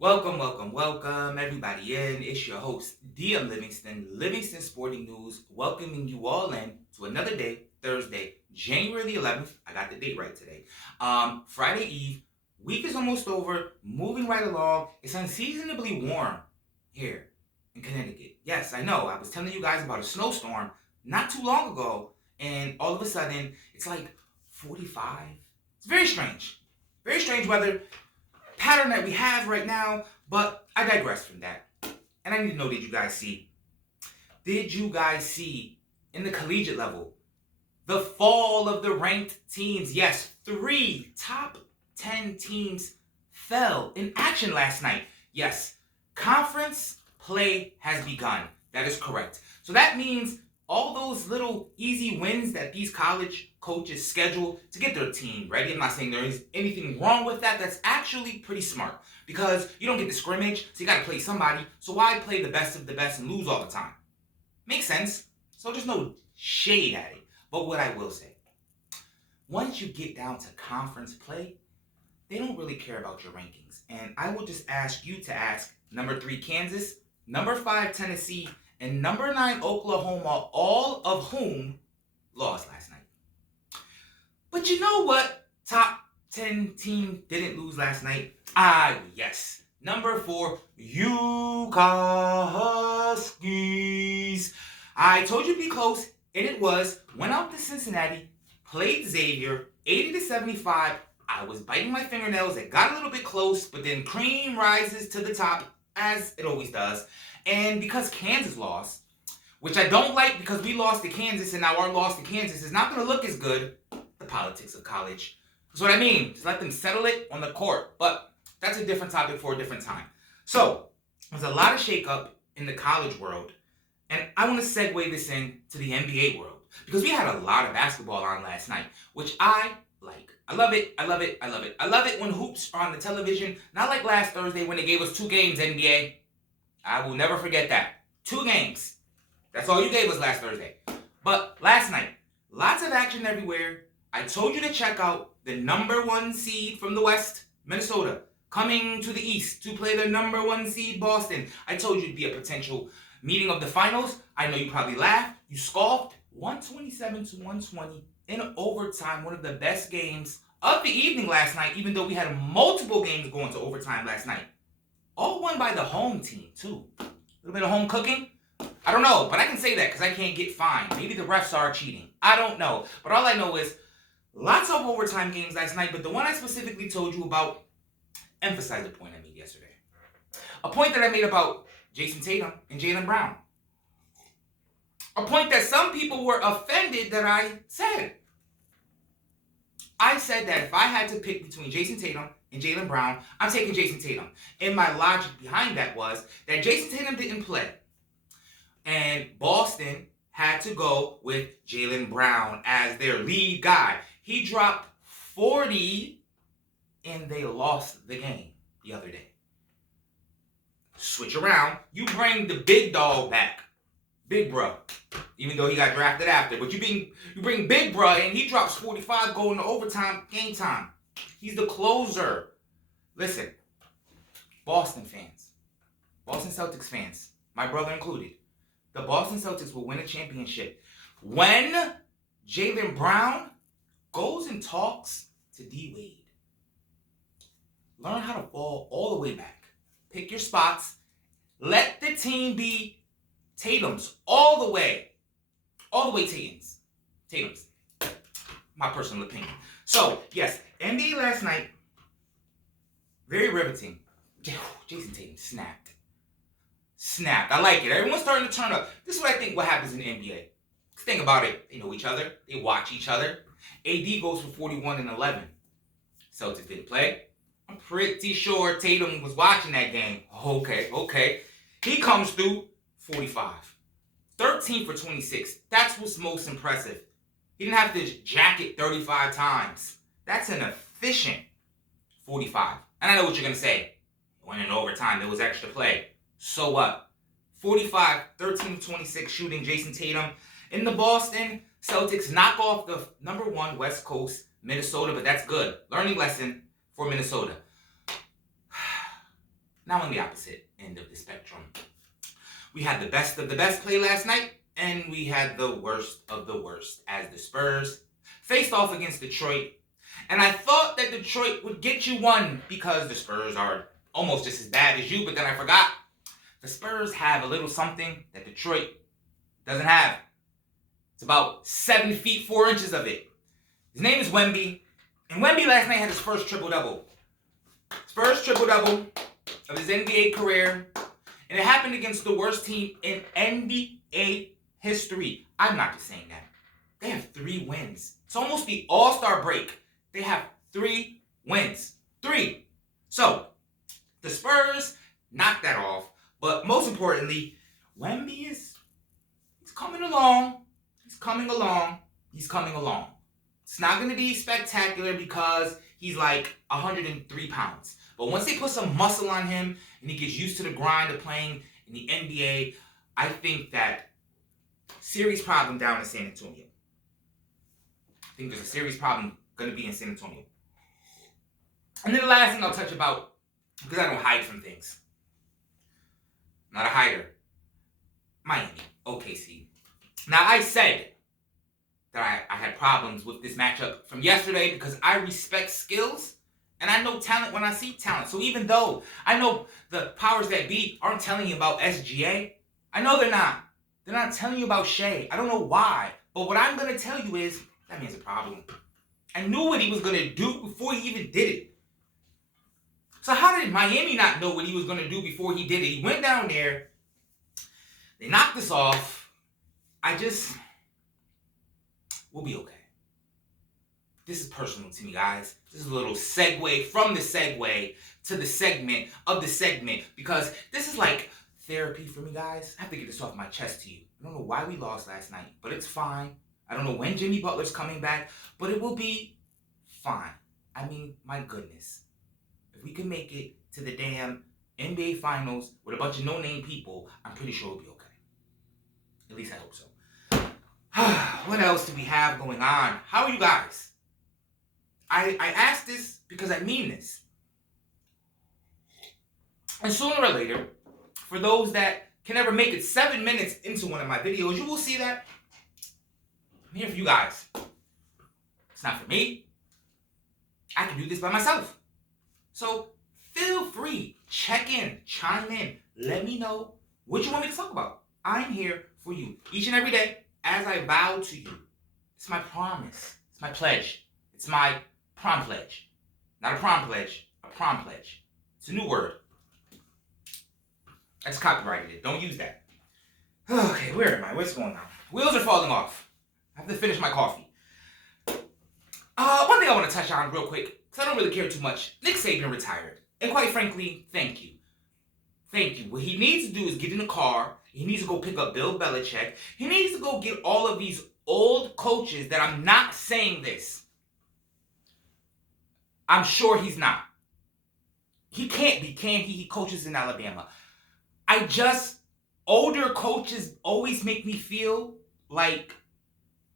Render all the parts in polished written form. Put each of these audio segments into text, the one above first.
Welcome, everybody in. It's your host, DM Livingston Sporting News, welcoming you all in to another day, Thursday, January the 11th. I got the date right today. Friday Eve. Week is almost over, moving right along. It's unseasonably warm here in Connecticut. Yes, I know. I was telling you guys about a snowstorm not too long ago, and all of a sudden, it's like 45. It's very strange. Very strange weather pattern that we have right now, but I digress from that. And I need to know, did you guys see in the collegiate level the fall of the ranked teams? Yes, 3 top 10 teams fell in action last night. Yes, conference play has begun. That is correct. So that means all those little easy wins that these college coaches schedule to get their team ready. I'm not saying there is anything wrong with that. That's actually pretty smart because you don't get the scrimmage, so you got to play somebody. So why play the best of the best and lose all the time? Makes sense. So there's no shade at it. But what I will say, once you get down to conference play, they don't really care about your rankings. And I will just ask you to ask number 3 Kansas, number 5 Tennessee, and number 9 Oklahoma, all of whom lost last night. But you know what top 10 team didn't lose last night? Yes. Number 4, Utah Huskies. I told you to be close, and it was. Went out to Cincinnati, played Xavier, 80-75. I was biting my fingernails. It got a little bit close, but then cream rises to the top, as it always does. And because Kansas lost, which I don't like because we lost to Kansas and now our loss to Kansas is not going to look as good, the politics of college. That's what I mean. Just let them settle it on the court. But that's a different topic for a different time. So, there's a lot of shakeup in the college world. And I want to segue this in to the NBA world. Because we had a lot of basketball on last night, which I like. I love it. I love it. I love it. I love it when hoops are on the television. Not like last Thursday when they gave us 2 games, NBA. I will never forget that. 2 games. That's all you gave us last Thursday. But last night, lots of action everywhere. I told you to check out the number 1 seed from the West, Minnesota, coming to the East to play the number 1 seed, Boston. I told you it'd be a potential meeting of the finals. I know you probably laughed. You scoffed. 127-120 in overtime. One of the best games of the evening last night, even though we had multiple games going to overtime last night. All won by the home team, too. A little bit of home cooking. I don't know, but I can say that because I can't get fined. Maybe the refs are cheating. I don't know. But all I know is lots of overtime games last night, but the one I specifically told you about emphasized a point I made yesterday. A point that I made about Jason Tatum and Jaylen Brown. A point that some people were offended that I said. I said that if I had to pick between Jason Tatum and Jaylen Brown, I'm taking Jason Tatum. And my logic behind that was that Jason Tatum didn't play. And Boston had to go with Jaylen Brown as their lead guy. He dropped 40 and they lost the game the other day. Switch around. You bring the big dog back. Big bro. Even though he got drafted after. But you bring Big Bro and he drops 45 going to overtime, game time. He's the closer. Listen, Boston fans, Boston Celtics fans, my brother included, the Boston Celtics will win a championship when Jaylen Brown goes and talks to D. Wade. Learn how to fall all the way back. Pick your spots. Let the team be Tatum's all the way. All the way Tatum's. My personal opinion. So, yes, NBA last night, very riveting. Jason Tatum snapped. I like it. Everyone's starting to turn up. This is what I think what happens in the NBA. Think about it. They know each other. They watch each other. AD goes for 41 and 11. Celtics didn't play. I'm pretty sure Tatum was watching that game. Okay. He comes through 45. 13 for 26. That's what's most impressive. He didn't have to jack it 35 times. That's an efficient 45. And I know what you're going to say. It went in overtime. There was extra play. So what? 45, 13 of 26 shooting Jason Tatum. In the Boston Celtics knock off the number 1 West Coast, Minnesota, but that's good. Learning lesson for Minnesota. Now on the opposite end of the spectrum, we had the best of the best play last night, and we had the worst of the worst as the Spurs faced off against Detroit. And I thought that Detroit would get you one because the Spurs are almost just as bad as you, but then I forgot. The Spurs have a little something that Detroit doesn't have. It's about 7 feet 4 inches of it. His name is Wemby. And Wemby last night had his first triple-double. His first triple-double of his NBA career. And it happened against the worst team in NBA history. I'm not just saying that. They have 3 wins. It's almost the All-Star break. They have 3 wins. 3. So, the Spurs knocked that off. But most importantly, Wemby he's coming along. He's coming along. He's coming along. It's not going to be spectacular because he's like 103 pounds. But once they put some muscle on him and he gets used to the grind of playing in the NBA, I think that serious problem down in San Antonio. I think there's a serious problem going to be in San Antonio. And then the last thing I'll touch about, because I don't hide from things. I'm not a hider. Miami, OKC. Now, I said that I had problems with this matchup from yesterday because I respect skills and I know talent when I see talent. So even though I know the powers that be aren't telling you about SGA, I know they're not. They're not telling you about Shea. I don't know why. But what I'm going to tell you is that man's a problem. I knew what he was going to do before he even did it. So how did Miami not know what he was going to do before he did it? He went down there. They knocked us off. We'll be okay. This is personal to me, guys. This is a little segue from the segue to the segment of the segment because this is like therapy for me, guys. I have to get this off my chest to you. I don't know why we lost last night, but it's fine. I don't know when Jimmy Butler's coming back, but it will be fine. I mean, my goodness. If we can make it to the damn NBA Finals with a bunch of no-name people, I'm pretty sure we'll be okay. At least I hope so. What else do we have going on? How are you guys? I ask this because I mean this. And sooner or later, for those that can never make it 7 minutes into one of my videos, you will see that I'm here for you guys. It's not for me. I can do this by myself. So feel free, check in, chime in, let me know what you want me to talk about. I'm here for you each and every day as I vow to you. It's my promise. It's my pledge. It's my prom pledge. Not a prom pledge, a prom pledge. It's a new word. I just copyrighted it. Don't use that. Okay, where am I? What's going on? Wheels are falling off. I have to finish my coffee. One thing I want to touch on real quick, because I don't really care too much. Nick Saban retired. And quite frankly, thank you. Thank you. What he needs to do is get in the car. He needs to go pick up Bill Belichick. He needs to go get all of these old coaches that I'm not saying this. I'm sure he's not. He can't be, can he? He coaches in Alabama. Older coaches always make me feel like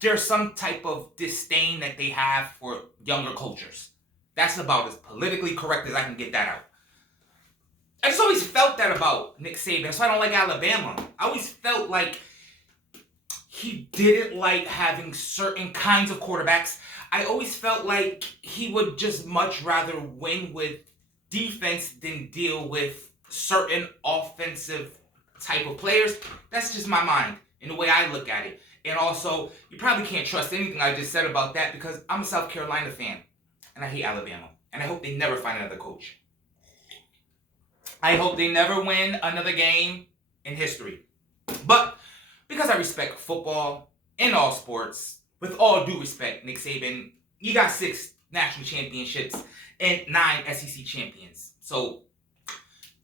there's some type of disdain that they have for younger cultures. That's about as politically correct as I can get that out. I just always felt that about Nick Saban. That's why I don't like Alabama. I always felt like he didn't like having certain kinds of quarterbacks. I always felt like he would just much rather win with defense than deal with certain offensive type of players. That's just my mind and the way I look at it. And also, you probably can't trust anything I just said about that because I'm a South Carolina fan and I hate Alabama. And I hope they never find another coach. I hope they never win another game in history. But because I respect football and all sports, with all due respect, Nick Saban, you got 6 national championships and 9 SEC champions. So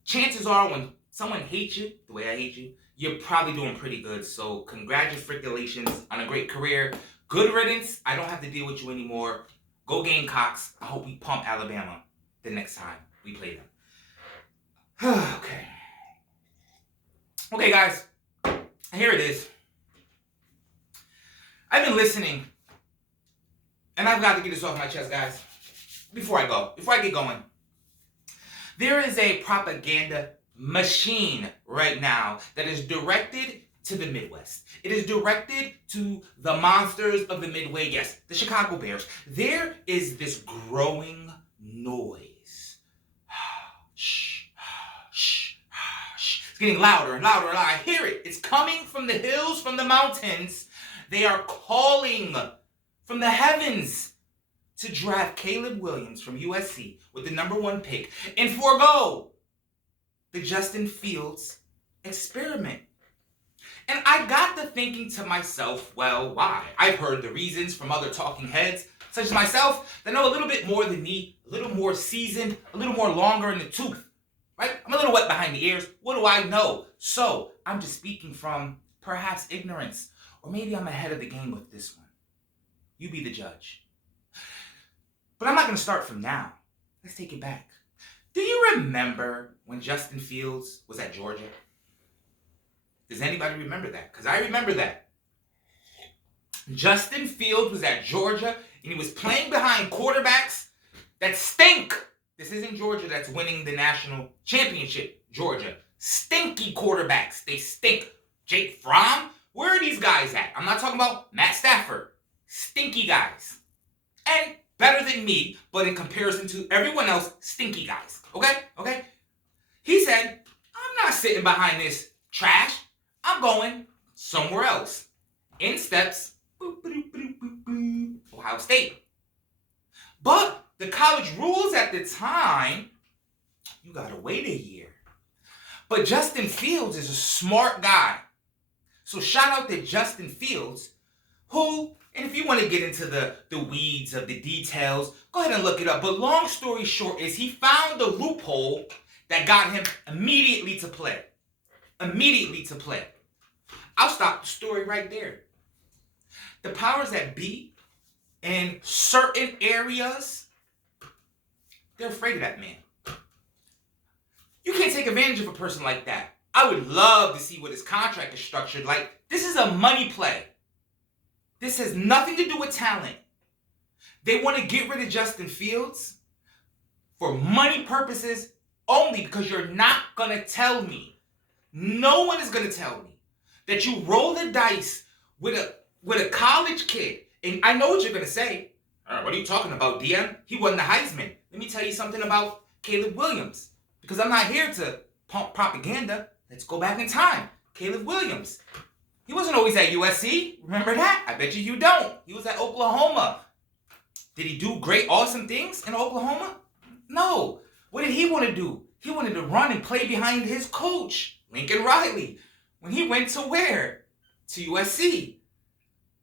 chances are when someone hates you the way I hate you, you're probably doing pretty good. So congratulations on a great career. Good riddance. I don't have to deal with you anymore. Go Gamecocks. I hope we pump Alabama the next time we play them. Okay, guys. Here it is. I've been listening, and I've got to get this off my chest, guys. Before I get going. There is a propaganda machine right now that is directed to the Midwest. It is directed to the monsters of the Midway, yes, the Chicago Bears. There is this growing noise. Shh, shh, shh. It's getting louder and louder and louder. I hear it. It's coming from the hills, from the mountains. They are calling from the heavens to draft Caleb Williams from USC with the #1 pick and forego the Justin Fields experiment. And I got to thinking to myself, well, why? I've heard the reasons from other talking heads, such as myself, that know a little bit more than me, a little more seasoned, a little more longer in the tooth, right? I'm a little wet behind the ears. What do I know? So I'm just speaking from perhaps ignorance, or maybe I'm ahead of the game with this one. You be the judge. But I'm not going to start from now. Let's take it back. Do you remember when Justin Fields was at Georgia? Does anybody remember that? Because I remember that. Justin Fields was at Georgia, and he was playing behind quarterbacks that stink. This isn't Georgia that's winning the national championship. Georgia. Stinky quarterbacks. They stink. Jake Fromm? Where are these guys at? I'm not talking about Matt Stafford. Stinky guys. And better than me, but in comparison to everyone else, stinky guys. Okay? He said, I'm not sitting behind this trash. I'm going somewhere else. In steps Ohio State. But the college rules at the time, you gotta wait a year. But Justin Fields is a smart guy. So shout out to Justin Fields, who, and if you want to get into the weeds of the details, go ahead and look it up. But long story short is he found the loophole that got him immediately to play. I'll stop the story right there. The powers that be in certain areas, they're afraid of that man. You can't take advantage of a person like that. I would love to see what his contract is structured like. This is a money play. This has nothing to do with talent. They want to get rid of Justin Fields for money purposes only, because you're not going to tell me, no one is going to tell me, that you roll the dice with a college kid. And I know what you're going to say. What are you talking about, DM? He won the Heisman. Let me tell you something about Caleb Williams, because I'm not here to pump propaganda. Let's go back in time. Caleb Williams. He wasn't always at USC. Remember that? I bet you don't. He was at Oklahoma. Did he do great, awesome things in Oklahoma? No. What did he want to do? He wanted to run and play behind his coach, Lincoln Riley, when he went to where? To USC.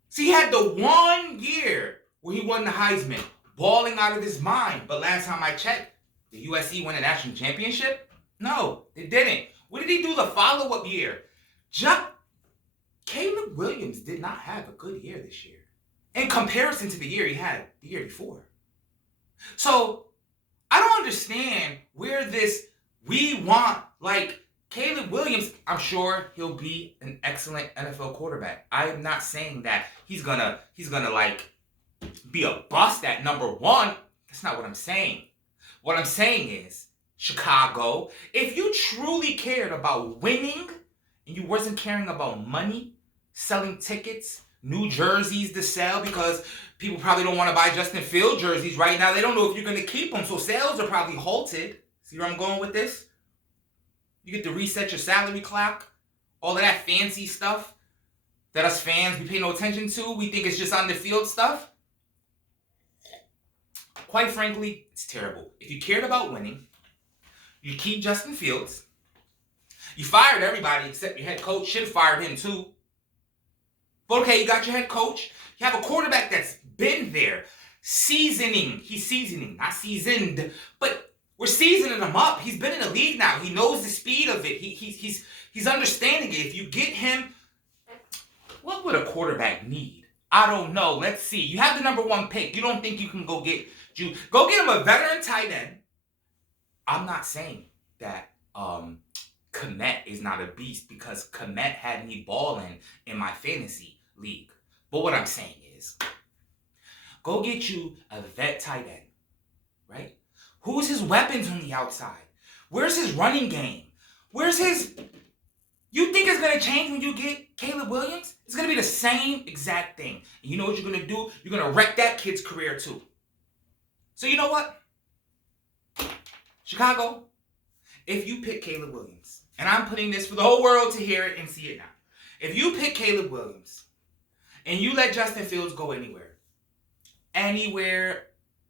So he had the 1 year where he won the Heisman, balling out of his mind. But last time I checked, did USC win a national championship? No, they didn't. What did he do the follow-up year? Caleb Williams did not have a good year this year in comparison to the year he had the year before. So I don't understand where we want, like, Caleb Williams. I'm sure he'll be an excellent NFL quarterback. I am not saying that he's gonna like be a bust at #1. That's not what I'm saying. What I'm saying is, Chicago, if you truly cared about winning and you wasn't caring about money, selling tickets, new jerseys to sell, because people probably don't want to buy Justin Fields jerseys right now. They don't know if you're going to keep them, so sales are probably halted. See where I'm going with this? You get to reset your salary clock, all of that fancy stuff that us fans, we pay no attention to. We think it's just on the field stuff. Quite frankly, it's terrible. If you cared about winning, you keep Justin Fields. You fired everybody except your head coach. Should have fired him too. But okay, you got your head coach. You have a quarterback that's been there. Seasoning. He's seasoning, not seasoned. But we're seasoning him up. He's been in the league now. He knows the speed of it. He's understanding it. If you get him, what would a quarterback need? I don't know. Let's see. You have the #1 pick. You don't think you can go get him a veteran tight end? I'm not saying that Komet is not a beast, because Komet had me balling in my fantasy league. But what I'm saying is, go get you a vet tight end, right? Who's his weapons on the outside? Where's his running game? Where's his... You think it's going to change when you get Caleb Williams? It's going to be the same exact thing. And you know what you're going to do? You're going to wreck that kid's career too. So you know what? Chicago, if you pick Caleb Williams, and I'm putting this for the whole world to hear it and see it now. If you pick Caleb Williams and you let Justin Fields go anywhere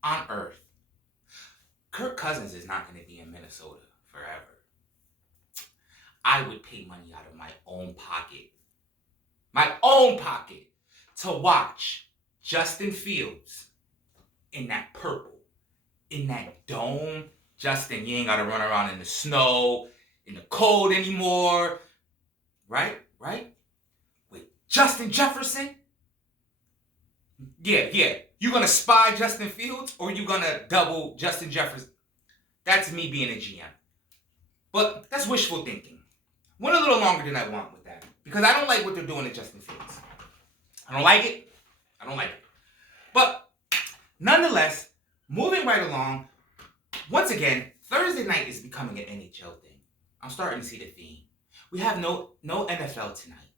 on earth, Kirk Cousins is not going to be in Minnesota forever. I would pay money out of my own pocket, to watch Justin Fields in that purple, in that dome. Justin, you ain't got to run around in the snow, in the cold anymore. Right? With Justin Jefferson? Yeah. You going to spy Justin Fields or you going to double Justin Jefferson? That's me being a GM. But that's wishful thinking. Went a little longer than I want with that. Because I don't like what they're doing to Justin Fields. I don't like it. But nonetheless, moving right along, once again, Thursday night is becoming an NHL thing. I'm starting to see the theme. We have no NFL tonight.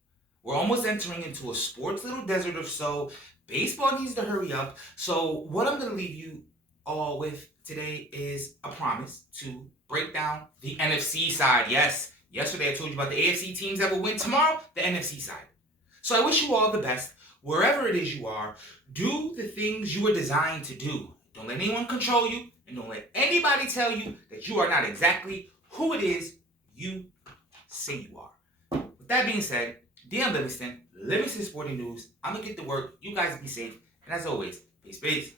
We're almost entering into a sports little desert or so. Baseball needs to hurry up. So what I'm going to leave you all with today is a promise to break down the NFC side. Yes, yesterday I told you about the AFC teams that will win tomorrow, the NFC side. So I wish you all the best. Wherever it is you are, do the things you were designed to do. Don't let anyone control you, and don't let anybody tell you that you are not exactly who it is you say you are. With that being said, DM Livingston Sporting News. I'm going to get to work. You guys be safe. And as always, peace.